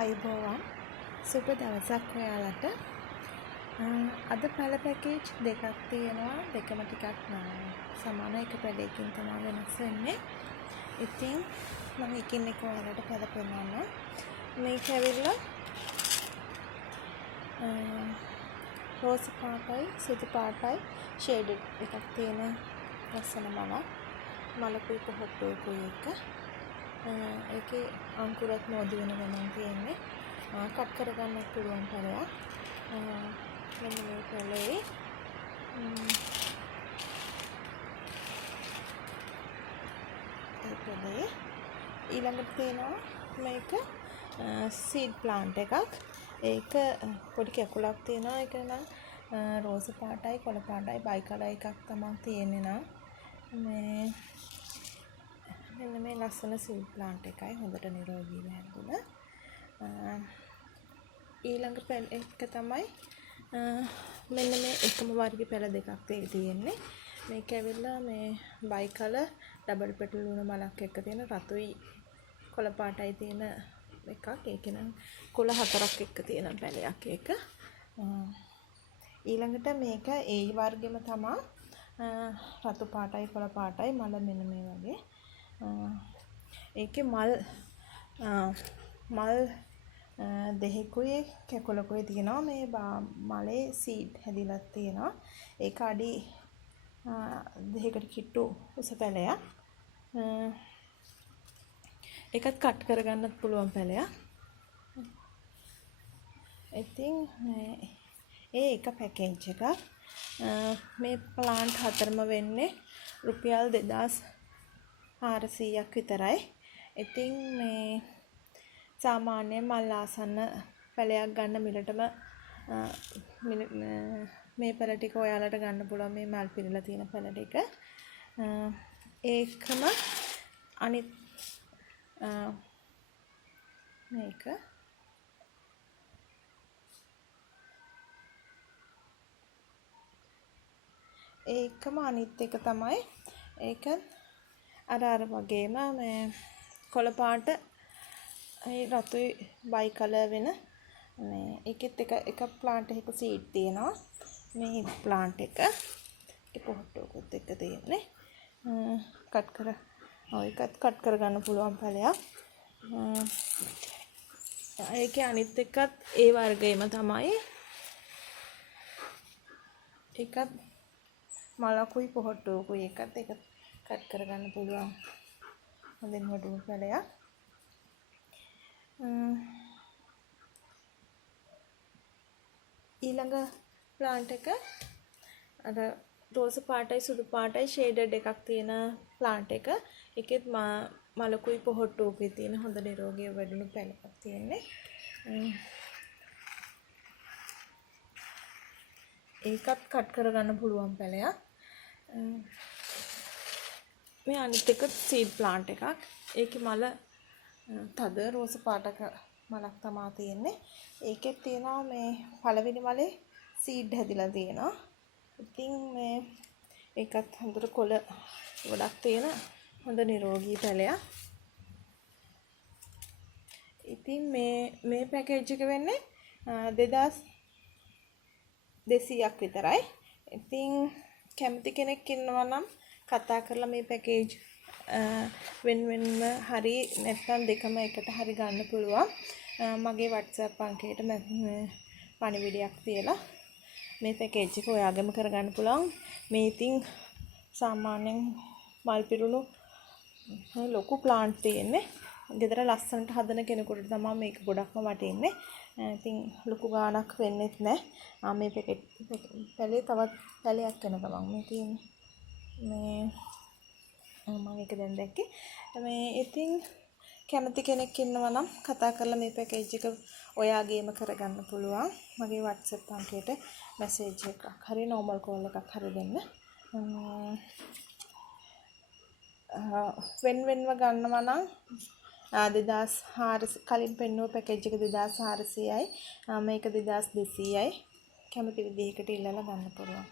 අයිබෝවන් සුබ දවසක් ඔයාලට. අද පැල පැකේජ් දෙකක් තියෙනවා. දෙකම ටිකක් සමාන එක පැලයකින් තමයි වෙනස් වෙන්නේ. ඉතින් මම එකින් එක ඔයාලට පැල පෙන්නන්නම්. මේක ඇවිල්ලා රෝස් පාටයි සුදු පාටයි ෂේඩඩ් එකක් තියෙන ලස්සන මලකුයි පොහොට්ටුවකුයි එක. ඒකේ අංකුරත් මෝදි වෙන ගමන් තියෙන්නේ. කට් කරගන්නත් පුළුවන් පැලයක්. මෙන්න මේ පැලේ ඊළඟට තියෙනවා මේක සීඩ් ප්ලාන්ට් එකක්. ඒක පොඩි කැකුලක් තියෙනවා. ඒක නම් රෝස පාටයි කොළ පාටයි බයි කලර් එකක් තමයි තියෙන්නේ නම් මෙන්න මේ ලස්සන සීඩ් ප්ලාන්ට් එකයි හොඳට නිරෝගීව හැදුන. ඊළඟ පැල එක තමයි මෙන්න මේ එකම වර්ගයේ පැල දෙකක් තියෙන්නේ. මේක ඇවිල්ලා මේ බයි කලර් ඩබල් පෙටල් වුණ මලක් එක්ක තියෙන රතුයි කොළ පාටයි තියෙන එකක්. ඒක නම් කොළ හතරක් එක්ක තියෙන පැලයක් ඒක. ඊළඟට මේක ඒ වර්ගෙම තමයි රතු පාටයි කොළ පාටයි මල මෙන්න මේ වගේ. ඒකේ මල් දෙකකුයි කැකුලකුයි තියෙනවා. මේ මලේ සීඩ් හැදිලා තියෙනවා. ඒක අඩි 2කට කිට්ටු උස පැලයක්. ඒකත් කට් කරගන්නත් පුළුවන් පැලයක්. ඉතින් ඒ එක පැකේජ් එකක්. මේ ප්ලාන්ට් හතරම වෙන්නේ රුපියල් 2400ක් විතරයි. ඉතින් මේ සාමාන්‍ය මල් ආසන්න පැලයක් ගන්න මිලටම මේ පැල ටික ඔයාලට ගන්න පුළුවන්. මේ මල් පිරලා තියෙන පැල ටික. ඒකම අනිත් මේක ඒකම අනිත් එක තමයි. ඒක අර වගේම මේ කොළ පාට රතුයි බයි කලර් වෙන මේ ඒකෙත් එක ප්ලාන්ට් එකක සීඩ් තියෙනවා. මේ ප්ලාන්ට් එක පොහොට්ටුවකුත් එක්ක තියෙන්නේ. ඒකත් කට් කරගන්න පුළුවන් පැලයක්. ඒකේ අනිත් එකත් ඒ වර්ගයේම තමයි. ඒකත් මලකුයි පොහොට්ටුවකුයි එකත් ඒක කට් කරගන්න පුළුවන් හොඳින් වඩුණු පැලයක්. ඊළඟ ප්ලාන්ට් එක අර රෝස පාටයි සුදු පාටයි ෂේඩඩ් එකක් තියෙන ප්ලාන්ට් එක. ඒකෙත් මලකුයි පොහොට්ටුවකුයි තියෙන හොඳ නිරෝගීව වැඩුණු පැලයක් තියෙන්නේ. ඒකත් කට් කරගන්න පුළුවන් පැලයක්. මේ අනිත් එක සීඩ් ප්ලාන්ට් එකක්. ඒකේ මල තද රෝස පාටක මලක් තමයි තියෙන්නේ. ඒකෙත් තියෙනවා මේ පළවෙනි මලේ සීඩ් හැදිලා තියෙනවා. ඉතින් මේ ඒකත් හොඳට කොළ ගොඩක් තියෙන හොඳ නිරෝගී පැලයක්. ඉතින් මේ පැකේජ් එක වෙන්නේ 2200ක් විතරයි. ඉතින් කැමති කෙනෙක් ඉන්නවා නම් කතා කරලා මේ පැකේජ් වෙන්වෙන්ම හරි නැත්නම් දෙකම එකට හරි ගන්න පුළුවන්. මගේ WhatsApp අංකයට පණිවිඩයක් තියලා මේ පැකේජ් එක ඔයාගම කරගන්න පුළුවන්. මේ ඉතින් සාමාන්‍යයෙන් මල් පිරුණු ලොකු ප්ලාන්ට් තියෙන්නේ. ගෙදර ලස්සනට හදන කෙනෙකුට තමයි මේක ගොඩක්ම වටින්නේ. ඉතින් ලොකු ගාණක් වෙන්නෙත් නැහැ. මේ පැලේ තවත් පැලයක් වෙන ගමන් මේ තියෙන්නේ. මේ මම ඒක දැන් දැක්කේ. මේ ඉතින් කැමති කෙනෙක් ඉන්නවා නම් කතා කරලා මේ පැකේජ් එක ඔයාගේම කරගන්න පුළුවන්. මගේ WhatsApp අංකයට මැසේජ් එකක් හරි normal call එකක් හරි දෙන්න. වෙන්වෙන්ව ගන්නවා නම් 2400 කලින් පෙන්නුව පැකේජ් එක 2400යි. මේක 2200යි. කැමති විදිහකට ඉල්ලලා ගන්න පුළුවන්.